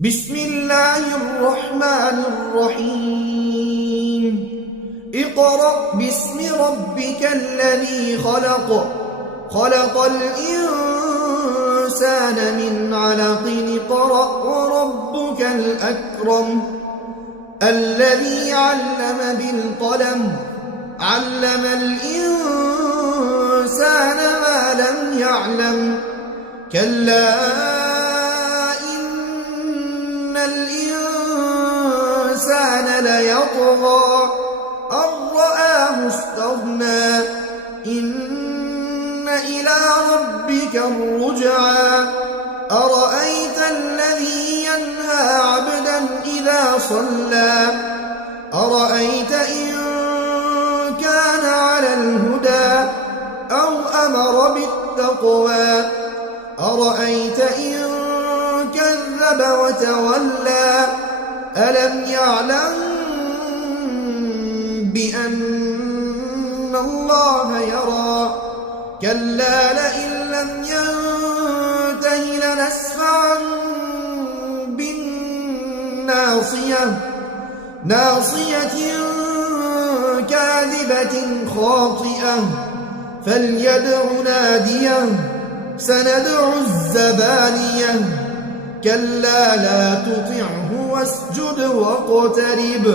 بسم الله الرحمن الرحيم اقرأ باسم ربك الذي خلق الإنسان من علق اقرأ وربك الأكرم الذي علم بالقلم علم الإنسان ما لم يعلم كلا إن الإنسان ليطغى أن رآه استغنى إن إلى ربك الرجعى أرأيت الذي ينهى عبدا إذا صلى أرأيت إن كان على الهدى أو أمر بالتقوى أرأيت إن كذب وتولى ألم يعلم بأن الله يرى كلا لئن لم ينته لنسفعا بالناصية ناصية كاذبة خاطئة فليدع ناديه سندع الزبانية كلا لا تطعه واسجد واقترب